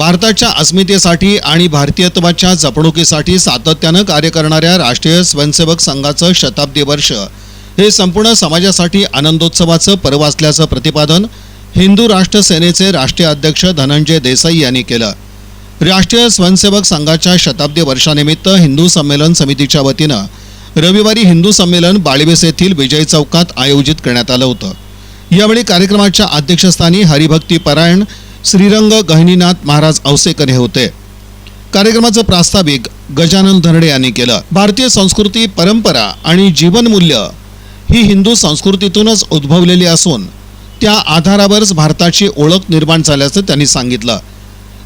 भारताच्या अस्मितेसाठी आणि भारतीयत्वाच्या जपणुकीसाठी सातत्यानं कार्य करणाऱ्या राष्ट्रीय स्वयंसेवक संघाचं शताब्दी वर्ष हे संपूर्ण समाजासाठी आनंदोत्सवाचं पर्व असल्याचं प्रतिपादन हिंदू राष्ट्र सेनेचे राष्ट्रीय अध्यक्ष धनंजय देसाई यांनी केलं। राष्ट्रीय स्वयंसेवक संघाच्या शताब्दी वर्षानिमित्त हिंदू संमेलन समितीच्या वतीनं रविवारी हिंदू संमेलन बाळीवेस येथील विजय चौकात आयोजित करण्यात आलं होतं। यावेळी कार्यक्रमाच्या अध्यक्षस्थानी हरिभक्ती परायण श्रीरंग गहिनीनाथ महाराज औसेकर हे होते। कार्यक्रमाचं प्रास्ताविक गजानन धरडे यांनी केलं। भारतीय संस्कृती, परंपरा आणि जीवनमूल्य ही हिंदू संस्कृतीतूनच उद्भवलेली असून त्या आधारावरच भारताची ओळख निर्माण झाल्याचं त्यांनी सांगितलं।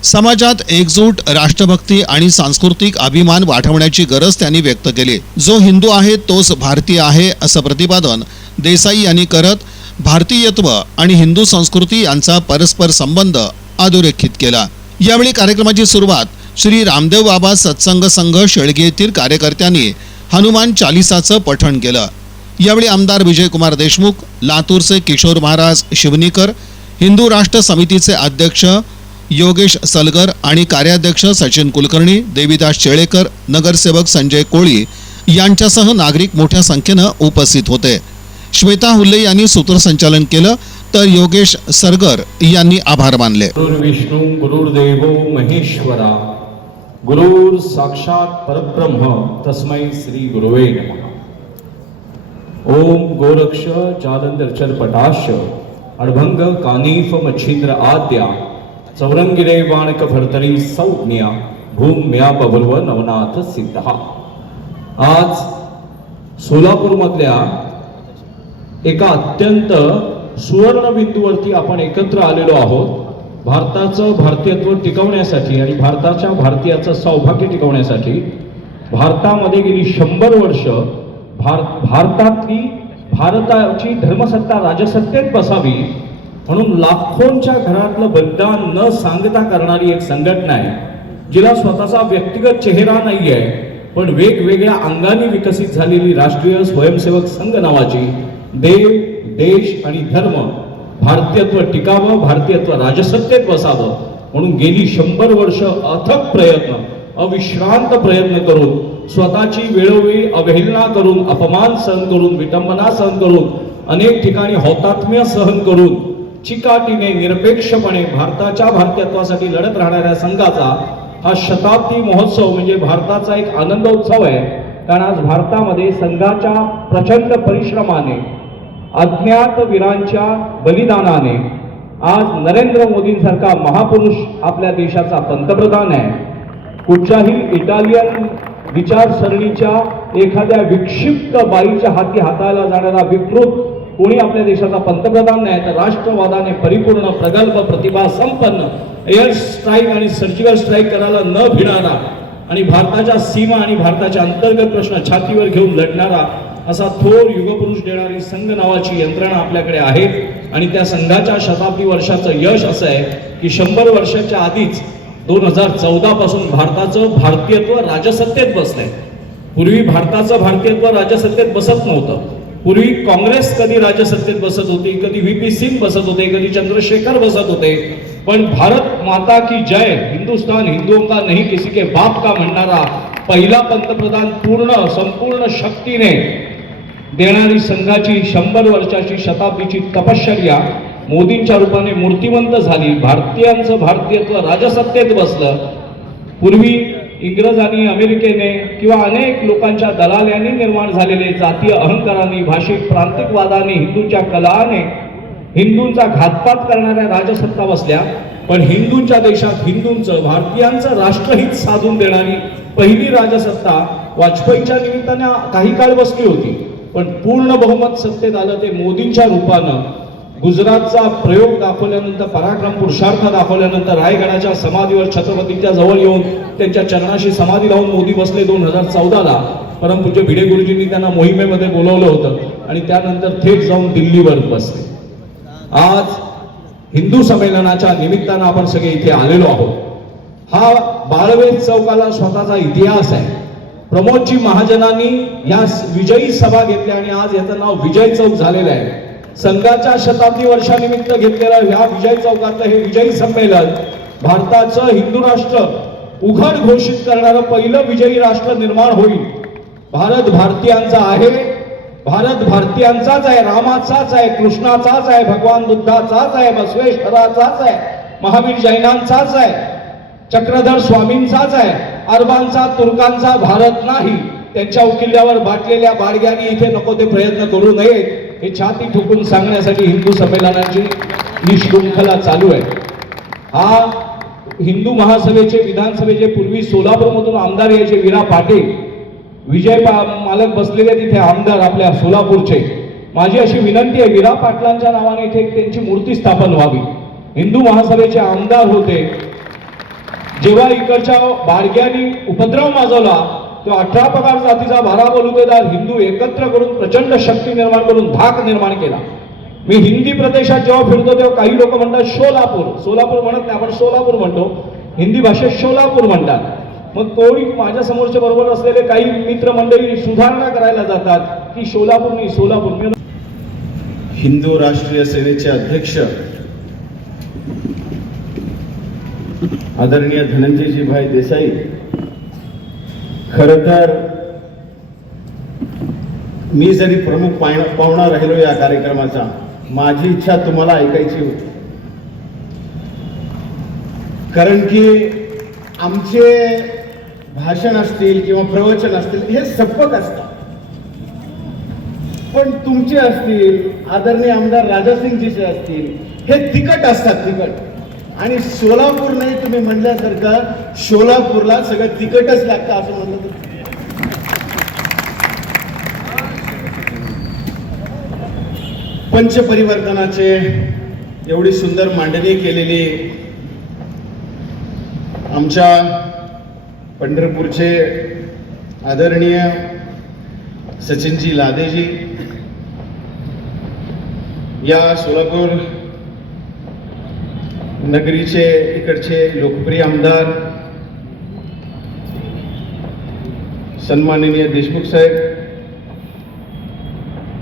समाजात एकजूट, राष्ट्रभक्ती आणि सांस्कृतिक अभिमान वाढवण्याची गरज त्यांनी व्यक्त केली। जो हिंदू आहे तोच भारतीय आहे असं प्रतिपादन देसाई यांनी करत भारतीयत्व आणि हिंदू संस्कृती यांचा परस्पर संबंध अधोरेखित केला। यावेळी कार्यक्रमाची सुरुवात श्री रामदेव बाबा सत्संग संघ शेळगे येथील कार्यकर्त्यांनी हनुमान चालीसाचं पठण केलं। यावेळी आमदार विजयकुमार देशमुख, लातूरचे किशोर महाराज शिवनीकर, हिंदू राष्ट्र समितीचे अध्यक्ष योगेश सलगर आणि कार्याध्यक्ष सचिन कुलकर्णी, देवीदास शेळेकर, नगरसेवक संजय कोळी यांच्यासह नागरिक मोठ्या संख्येनं उपस्थित होते। श्वेता हुल्ले यांनी सूत्रसंचालन केलं तर योगेश सरगर यांनी आभार मानले। गुरुर्विष्णू गुरुर्देवो महेश्वरा गुरुर् साक्षात परब्रह्म तस्मै श्री गुरुवे नमः। ओम गोरक्ष जालंधर चरपटाश अडभंग कानीफ मच्छिंद्र आद्या चौरंगिरे वाणक भरतरी सौज्ञा भूम्या बभुर्व नवनाथ सिद्धा। आज सोलापूर मधल्या एका अत्यंत सुवर्ण बिंदूवरती आपण एकत्र आलेलो आहोत। भारताचं भारतीयत्व टिकवण्यासाठी आणि भारताचं सौभाग्य टिकवण्यासाठी भारतामध्ये गेली 100 वर्ष भारताची धर्मसत्ता राजसत्तेत बसावी म्हणून लाखोंच्या घरातलं बलिदान न सांगता करणारी एक संघटना आहे, जिला स्वतःचा व्यक्तिगत चेहरा नाही आहे पण वेगवेगळ्या अंगांनी विकसित झालेली राष्ट्रीय स्वयंसेवक संघ नावाची देव, देश आणि धर्म, भारतीयत्व टिकावं, भारतीयत्व राजसत्तेत बसावं म्हणून गेली 100 वर्ष अथक प्रयत्न, अविश्रांत प्रयत्न करून स्वतःची वेळोवेळी अवहेलना करून, अपमान सहन करून, विटंबना सहन करून, अनेक ठिकाणी हौतात्म्य सहन करून चिकाटीने निरपेक्षपणे भारताच्या भारतीयत्वासाठी लढत राहणाऱ्या संघाचा हा शताब्दी महोत्सव म्हणजे भारताचा एक आनंदोत्सव आहे। कारण आज भारतामध्ये संघाच्या प्रचंड परिश्रमाने, अज्ञात वीरांच्या बलिदानाने आज नरेंद्र मोदींसारखा महापुरुष आपल्या देशाचा पंतप्रधान आहे। कुठच्याही इटालियन विचारसरणीच्या एखाद्या विक्षिप्त बाईच्या हाती हाताळला जाणारा विकृत कोणी आपल्या देशाचा पंतप्रधान नाही, तर राष्ट्रवादाने परिपूर्ण, प्रगल्भ, प्रतिभा संपन्न, एअर स्ट्राईक आणि सर्जिकल स्ट्राईक करायला न भिणारा आणि भारताच्या सीमा आणि भारताच्या अंतर्गत प्रश्न छातीवर घेऊन लढणारा असा थोर युगपुरुष देणारी संघ नावाची यंत्रणा आपल्याकडे आहे। आणि त्या संघाच्या शताब्दी वर्षाचं यश असं आहे की 100 वर्षाच्या आधीच 2014 पासून भारताचं भारतीयत्व राजसत्तेत बसलंय। पूर्वी भारताचं भारतीयत्व राजसत्तेत बसत नव्हतं। पूर्वी काँग्रेस कधी राजसत्तेत बसत होती, कधी व्हीपी सिंग बसत होते, कधी चंद्रशेखर बसत होते, पण भारत माता की जय, हिंदुस्तान हिंदुओं का नहीं किसी के बाप का म्हणणारा पहिला पंतप्रधान संपूर्ण शक्तीने देणारी संघाची 100 वर्षाची शताब्दीची तपश्चर्या मोदींच्या रूपाने मूर्तिमंत झाली। भारतीयांचं भारतीयत्व राजसत्तेत बसलं। पूर्वी इंग्रजांनी, अमेरिकेने किंवा अनेक लोकांच्या दलाल्यांनी निर्माण झालेले जातीय अहंकाराने, भाषिक प्रांतिकवादाने, हिंदूंच्या कलहाने हिंदूंचा घातपात करणाऱ्या राजसत्ता बसल्या। पण हिंदूंच्या देशात हिंदूंचं, भारतीयांचं राष्ट्रहित साधून देणारी पहिली राजसत्ता वाजपेयीच्या निमित्ताने काही काळ बसली होती, पण पूर्ण बहुमत सत्तेत आलं ते मोदींच्या रूपानं। गुजरातचा प्रयोग दाखवल्यानंतर, पराक्रम पुरुषार्थ दाखवल्यानंतर रायगडाच्या समाधीवर छत्रपतींच्या जवळ येऊन त्यांच्या चरणाशी समाधी लावून मोदी बसले 2014ला। परमपूज्य भिडे गुरुजींनी त्यांना मोहिमेमध्ये बोलवलं होतं आणि त्यानंतर थेट जाऊन दिल्लीवर बसले। आज हिंदू संमेलनाच्या निमित्तानं आपण सगळे इथे आलेलो आहोत। हा बाळवेज चौकाला स्वतःचा इतिहास आहे। प्रमोदजी महाजनांनी या विजयी सभा घेतल्या आणि आज याचं नाव विजय चौक झालेलं आहे। संघाच्या शताब्दी वर्षानिमित्त घेतलेलं या विजय चौकातलं हे विजयी संमेलन भारताचं हिंदू राष्ट्र उघड घोषित करणारं पहिलं विजयी राष्ट्र निर्माण होईल. भारत भारतीयांचा आहे, भारत भारतीयांचाच आहे, रामाचाच आहे, कृष्णाचाच आहे, भगवान बुद्धाचाच आहे, बसवेश्वराचाच आहे, महावीर जैनांचाच आहे, चक्रधर स्वामींचाच आहे. अरबांचा तुर्कांचा भारत नाही. त्यांच्या उकिल्यावर बाटलेल्या बाडग्यांनी इथे नको ते प्रयत्न करू नयेत हे छाती ठोकून सांगण्यासाठी हिंदू संमेलनाची ही शृंखला चालू आहे. हा हिंदू महासभेचे विधानसभेचे पूर्वी सोलापूरमधून आमदार यायचे वीरा पाटील, विजय मालक बसलेले तिथे आमदार आपल्या सोलापूरचे. माझी अशी विनंती आहे, वीरा पाटलांच्या नावाने इथे एक त्यांची मूर्ती स्थापन व्हावी. हिंदू महासभेचे आमदार होते. जेव्हा इकडच्या बाडग्यांनी उपद्रव माजवला तेव्हा 18 पगार जातीचा भारा बलुतेदार हिंदू एकत्र करून प्रचंड शक्ती निर्माण करून धाक निर्माण केला. मी हिंदी प्रदेशात जेव्हा फिरतो तेव्हा काही लोक म्हणतात सोलापूर, सोलापूर म्हणत नाही, आपण सोलापूर म्हणतो, हिंदी भाषेत सोलापूर म्हणतात. मग कोणी माझ्या समोरच्या बरोबर असलेले काही मित्रमंडळी सुधारणा करायला जातात की सोलापूर नाही सोलापूर. हिंदू राष्ट्रीय सेनेचे अध्यक्ष आदरणीय धनंजयजी भाई देसाई, खरं तर मी जरी प्रमुख पाहुणा राहिलो या कार्यक्रमाचा, माझी इच्छा तुम्हाला ऐकायची होती. कारण की आमचे भाषण असतील किंवा प्रवचन असतील हे सपक असतात, पण तुमचे असतील, आदरणीय आमदार राजासिंगजीचे असतील, हे तिखट असतात, तिखट. आणि सोलापूर नाही तुम्ही म्हणल्यासारखं सोलापूरला सगळं तिखटच लागतं असं म्हणलं तर पंचपरिवर्तनाचे एवढी सुंदर मांडणी केलेली आमच्या पंढरपूरचे आदरणीय सचिनजी लादेजी, या सोलापूर नगरीचे इकडचे लोकप्रिय आमदार सन्माननीय देशमुख साहेब,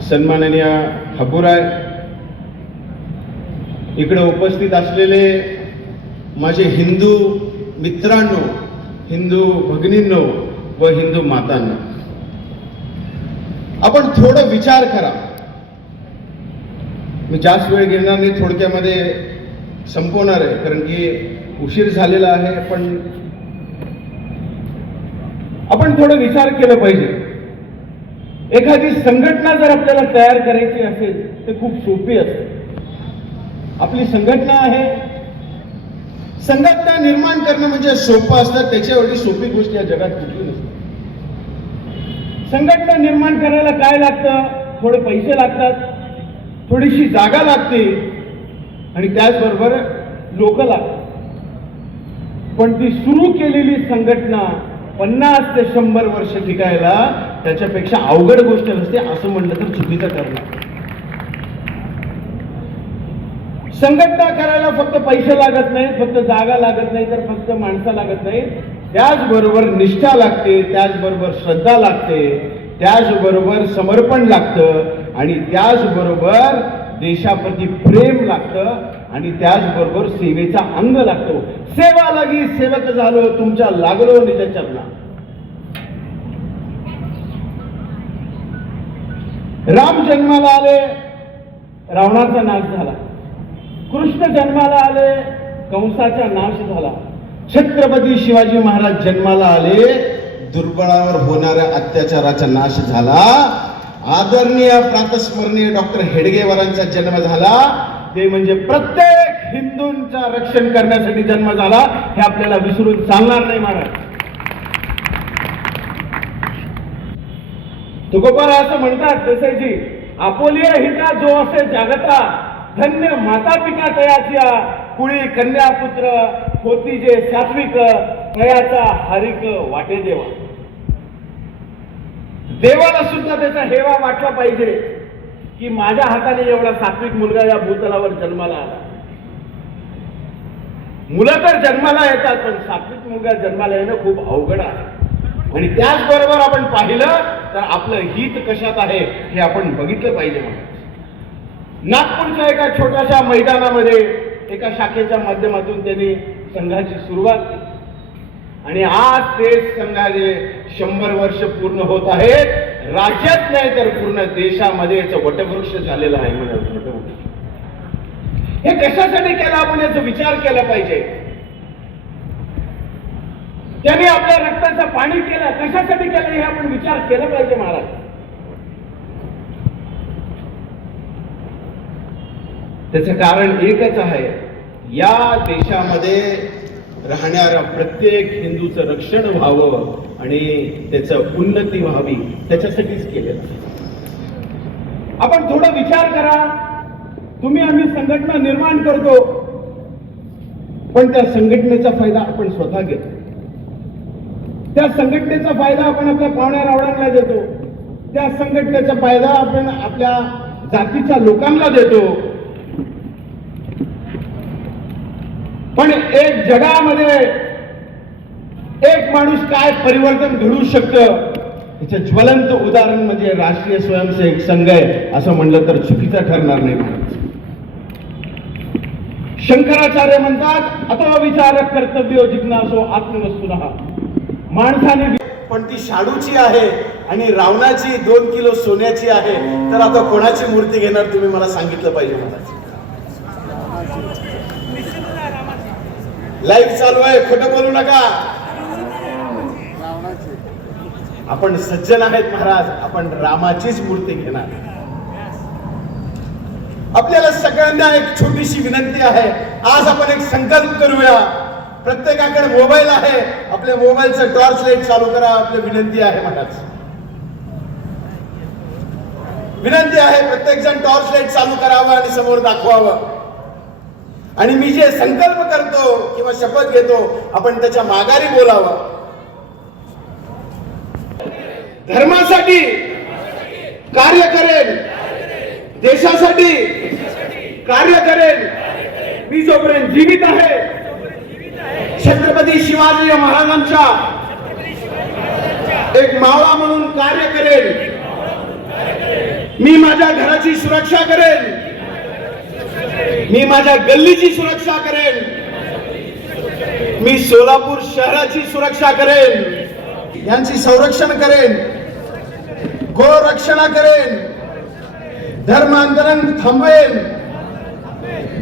सन्माननीय हाबुराय, इकडे उपस्थित असलेले माझे हिंदू मित्रांनो, हिंदू भगिनींनो व हिंदू मातांनो, आपण थोडं विचार करा. मी जास्त वेळ घेणार नाही, थोडक्यामध्ये संपवणार आहे कारण की उशीर झालेला आहे. पण आपण थोडं विचार केलं पाहिजे. एखादी संघटना जर आपल्याला तयार करायची असेल तर खूप सोपी असते. आपली संघटना आहे, संघटना निर्माण करणं म्हणजे सोपं असतं, त्याच्या एवढी सोपी गोष्ट या जगात कुठली नसते. संघटना निर्माण करायला काय लागतं? थोडे पैसे लागतात, थोडीशी जागा लागते आणि त्याचबरोबर लोक लागतात. पण ती सुरू केलेली संघटना 50 ते 100 वर्ष टिकायला त्याच्यापेक्षा अवघड गोष्ट नसते असं म्हणलं तर चुकीचं ठरणार. संघटना करायला फक्त पैसे लागत नाही, फक्त जागा लागत नाही, तर फक्त माणसं लागत नाही. त्याचबरोबर निष्ठा लागते, त्याचबरोबर श्रद्धा लागते, त्याचबरोबर समर्पण लागतं आणि त्याचबरोबर देशाप्रती प्रेम लागतं आणि त्याचबरोबर सेवेचा अंग लागतो. सेवा लागी सेवक झालो, तुमच्या लागलो निज चरणा. राम जन्माला आले, रावणाचा नाश झाला. कृष्ण जन्माला आले, कंसाचा नाश झाला. छत्रपती शिवाजी महाराज जन्माला आले, दुर्बळावर होणाऱ्या अत्याचाराचा नाश झाला. आदरणीय प्रातस्मरणीय डॉक्टर हेडगेवारांचा जन्म झाला, ते म्हणजे प्रत्येक हिंदूंचा रक्षण करण्यासाठी जन्म झाला. हे आपल्याला विसरून चालणार नाही महाराज. तुकोबार असं म्हणतात देसाईजी, आपोलिया हिता जो असे जागता, धन्य माता पिता तयाच्या, कुळी कन्या पुत्र होती जे सात्विक, तयाचा हरिक वाटे देवा. देवाला सुद्धा त्याचा हेवा वाटला पाहिजे की माझ्या हाताने एवढा सात्विक मुलगा या भूतलावर जन्माला आला. मुलं तर जन्माला येतात, पण सात्विक मुलगा जन्माला येणं खूप अवघड आहे. आणि त्याचबरोबर आपण पाहिलं तर आपलं हित कशात आहे हे आपण बघितलं पाहिजे. नागपूरच्या एका छोट्याशा मैदानामध्ये एका शाखेच्या माध्यमातून त्यांनी संघाची सुरुवात केली आणि आज ते संघाचे 100 वर्ष पूर्ण होत आहेत. राज्यात नाही तर पूर्ण देशामध्ये याचं वटवृक्ष झालेलं आहे. वटवृक्ष हे कशासाठी केलं आपण याचा विचार केला पाहिजे. त्यांनी आपल्या रक्ताचं पाणी केलं कशासाठी केलं हे आपण विचार केला पाहिजे महाराज. त्याचं कारण एकच आहे, या देशामध्ये राहणाऱ्या प्रत्येक हिंदूचं रक्षण व्हावं आणि त्याचं उन्नती व्हावी, त्याच्यासाठीच केलेलं. आपण थोडा विचार करा. तुम्ही आम्ही संघटना निर्माण करतो, पण त्या संघटनेचा फायदा आपण स्वतः घेतो. त्या संघटनेचा फायदा आपण आपल्या पाहुण्या रावळ्यांना देतो. त्या संघटनेचा फायदा आपण आपल्या जातीच्या लोकांना देतो. पण एक जगामध्ये एक माणूस काय परिवर्तन घडवू शकतं याचं ज्वलंत उदाहरण म्हणजे राष्ट्रीय स्वयंसेवक संघ आहे, असं म्हणलं तर चुकीचं ठरणार नाही महाराज. शंकराचार्य म्हणतात, अतो विचारक कर्तव्य जिज्ञासो आत्मवस्तुनः. माणसाने पण ती शाडूची आहे आणि रावणाची 2 किलो सोन्याची आहे, तर आता कोणाची मूर्ती घेणार तुम्ही मला सांगितलं पाहिजे महाराज. लाईव्ह चालू आहे, खोटं बोलू नका. आपण सज्जन आहेत महाराज, आपण रामाचीच मूर्ती घेणार. आपल्याला सगळ्यांना एक छोटीशी विनंती आहे. आज आपण एक संकल्प करूया. प्रत्येकाकडे मोबाईल आहे, आपल्या मोबाईलचं टॉर्च लाईट चालू करा. आपली विनंती आहे महाराज, विनंती आहे. प्रत्येक जण टॉर्च लाईट चालू करावं आणि समोर दाखवावं. आणि मी जे संकल्प करतो किंवा शपथ घेतो आपण त्याच्या माघारी बोलावं. धर्मासाठी कार्य करेल, देशासाठी कार्य करेल. मी जोपर्यंत जीवित आहे छत्रपती शिवाजी महाराजांच्या एक मावळा म्हणून कार्य करेल. मी माझ्या घराची सुरक्षा करेल, मी माझ्या गल्लीची सुरक्षा करेन, मी सोलापूर शहराची सुरक्षा करेन, यांची संरक्षण करेन, गोरक्षणा करेन, धर्मांतरण थांबवेन.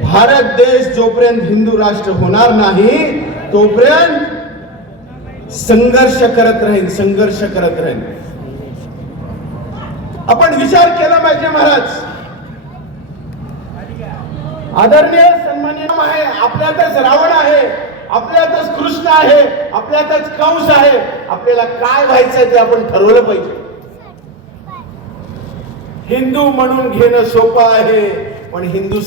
भारत देश जोपर्यंत हिंदू राष्ट्र होणार नाही तोपर्यंत संघर्ष करत राहील, संघर्ष करत राहील. आपण विचार केला पाहिजे महाराज. आदरणीय सन्माननीय आहे, आपल्यातच रावण आहे, आपल्यातच कृष्ण आहे, आपल्यातच कंस आहे. आपल्याला काय व्हायचंय ते आपण ठरवलं पाहिजे. हिंदू म्हणून घेणं सोपं आहे, पण हिंदू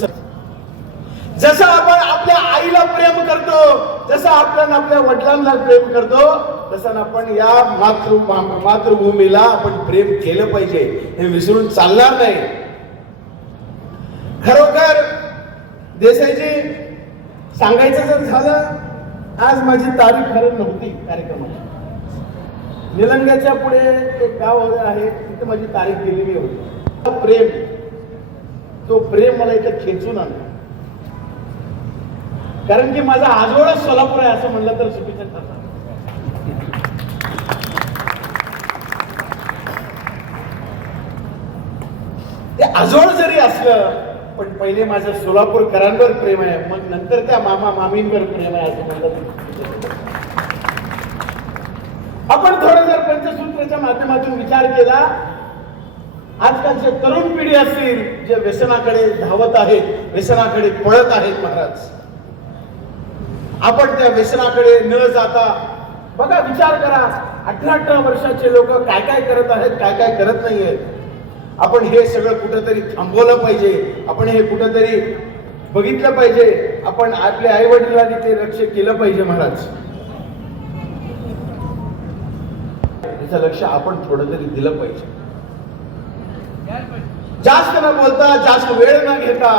जसं आपण आपल्या आईला प्रेम करतो, जसं आपण आपल्या वडिलांना प्रेम करतो, तसं आपण या मातृभूमीला आपण प्रेम केलं पाहिजे. हे विसरून चालणार नाही. खरोखर देसाईजी सांगायचं जर झालं, आज माझी तारीख खरं नव्हती कार्यक्रमाची. निलंग्याच्या पुढे एक गाव आहे, तिथे माझी तारीख दिलेली होती. प्रेम, तो प्रेम मला इथं खेचून आणला. कारण की माझा आजोळच सोलापूर आहे असं म्हणलं तर चुकीचं ठरणार. ते आजोळ जरी असलं पण पहिले माझं सोलापूरकरांवर प्रेम आहे, मग नंतर त्या मामा मामींवर प्रेम आहे असं म्हणलं. आपण थोडं जर पंचसूत्राच्या माध्यमातून विचार केला, आजकालचे तरुण पिढी असतील जे व्यसनाकडे धावत आहेत, व्यसनाकडे पळत आहेत महाराज. आपण त्या व्यसनाकडे न जाता बघा, विचार करा, 18 वर्षाचे लोक काय काय करत आहेत, काय काय करत नाहीयेत. आपण हे सगळं कुठंतरी थांबवलं पाहिजे. आपण हे कुठंतरी बघितलं पाहिजे. आपण आपल्या आई वडिलांनी ते लक्ष केलं पाहिजे महाराज. त्याचं लक्ष आपण थोडं तरी दिलं पाहिजे. जास्त न बोलता, जास्त वेळ न घेता,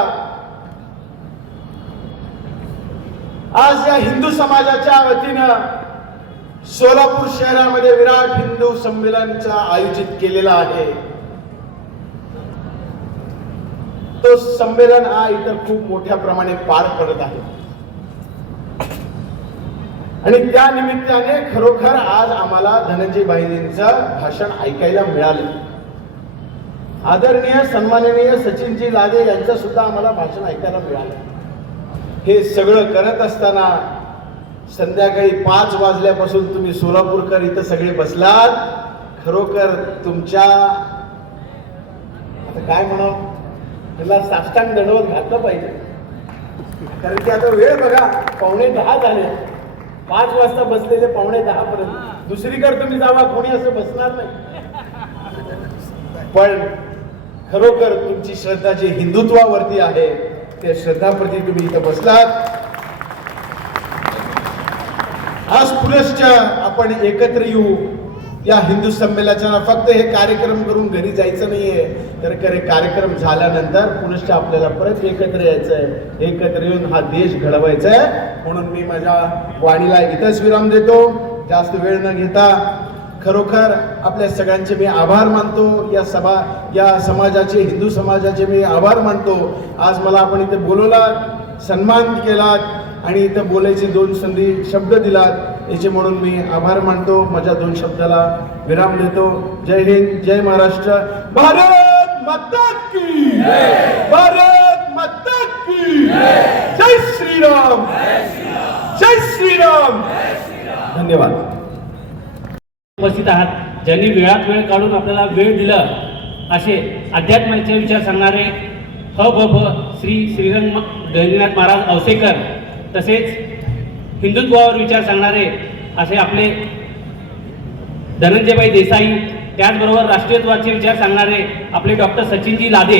आज या हिंदू समाजाच्या वतीनं सोलापूर शहरामध्ये विराट हिंदू संमेलनचा आयोजित केलेला आहे. तो संमेलन हा इथं खूप मोठ्या प्रमाणे पार पडत आहे. आणि त्या निमित्ताने खरोखर आज आम्हाला धनंजय भाईंचं भाषण ऐकायला मिळालं. आदरणीय सन्माननीय सचिनजी लादे यांचं सुद्धा आम्हाला भाषण ऐकायला मिळालं. हे सगळं करत असताना संध्याकाळी 5 वाजल्यापासून तुम्ही सोलापूरकर इथं सगळे बसलात. खरोखर तुमच्या आता काय म्हणावं, त्याला साष्टांग दंडवत घातलं पाहिजे. कारण की आता वेळ बघा, 9:45 झाले. 5 वाजता बसलेले 9:45 पर्यंत. दुसरीकडे तुम्ही जावा, कोणी असं बसणार नाही. पण खरोखर तुमची श्रद्धा जी हिंदुत्वावरती आहे त्या श्रद्धाप्रती तुम्ही इथं बसलात. आज पुनश्च आपण एकत्र येऊ. या हिंदू संमेलनाला फक्त हे कार्यक्रम करून घरी जायचं नाहीये, तर कार्यक्रम झाल्यानंतर पुनश्च आपल्याला परत एकत्र यायचंय. एकत्र येऊन हा देश घडवायचा आहे. म्हणून मी माझ्या वाणीला इथंच विराम देतो, जास्त वेळ न घेता. खरोखर आपल्या सगळ्यांचे मी आभार मानतो. या समाजाचे, हिंदू समाजाचे मी आभार मानतो. आज मला आपण इथे बोलवलात, सन्मान केलात आणि इथं बोलायचे 2 शब्द दिलात, याचे म्हणून मी आभार मानतो. माझ्या 2 शब्दाला विराम देतो. जय हिंद, जय महाराष्ट्र. भारत माता की जय. भारत माता की जय. जय श्रीराम, जय श्रीराम. धन्यवाद. उपस्थित आहात, ज्यांनी वेळात वेळ काढून आपल्याला वेळ दिलं, असे अध्यात्माचे विचार सांगणारे भ श्री श्रीरंग गहिनीनाथ महाराज औसेकर, तसेच हिंदुत्वावर विचार सांगणारे असे आपले धनंजयभाई देसाई, त्याचबरोबर राष्ट्रीयत्वाचे विचार सांगणारे आपले डॉक्टर सचिनजी लादे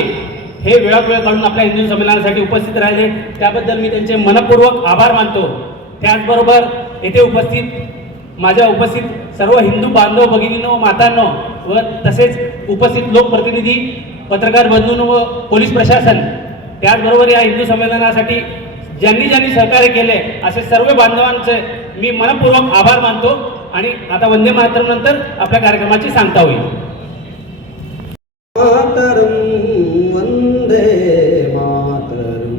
हे वेळात वेळ काढून आपल्या हिंदू संमेलनासाठी उपस्थित राहिले. त्याबद्दल मी त्यांचे मनपूर्वक आभार मानतो. त्याचबरोबर येथे माझ्या उपस्थित सर्व हिंदू बांधव भगिनींनो, मातांनो व तसेच उपस्थित लोकप्रतिनिधी, पत्रकार बंधूंनो व पोलीस प्रशासन, त्याचबरोबर या हिंदू संमेलनासाठी ज्यांनी सहकार्य केले असे सर्व बांधवांचे मी मनपूर्वक आभार मानतो. आणि आता वंदे मातरम नंतर आपल्या कार्यक्रमाची सांगता होईल. मातरम वंदे मातरम.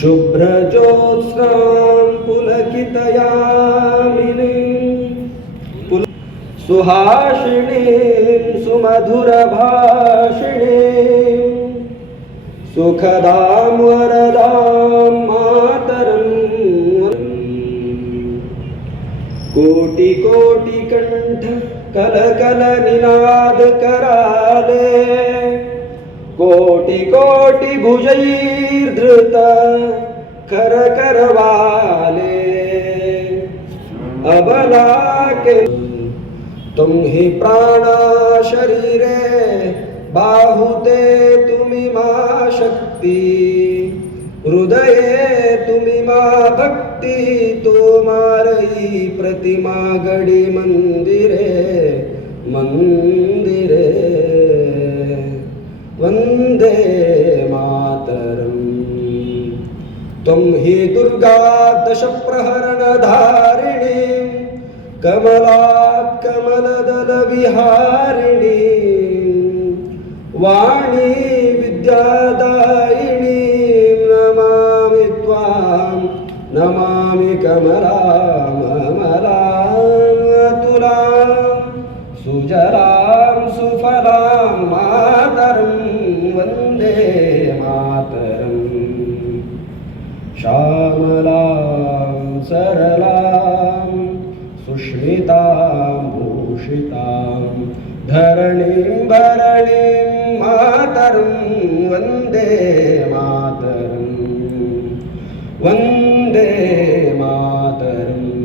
शुभ्रज्योत्स्नां पुलकितयामिनीं सुहासिनीं सुमधुरभाषिणीं सुखदां वरदां मातरं. कोटि कोटि कंठ कल कल निनाद कराले. कोटि कोटि भुजैर्धृत कर करवाले. अबला के तुम ही प्राणा शरीरे बाहुते तुम्ही मा शक्ती. हृदये तुम्ही मा भक्ती. तोमारई प्रतिमा गडी मंदिरे मंदिरे. वंदे मातरम. तुम ही दुर्गा दश प्रहरण धारिणी. कमलात कमलदल विहारिणी. वाणी विद्यादायिनी. नमामि त्वां नमामि कमलां अतुलां सुजलां सुफलां मातरं. वन्दे मातरं. श्यामलां सरलां सुष्मितां भूषितां धरणीं भरणीं मातरं. वन्दे मातरं. वन्दे मातरम्.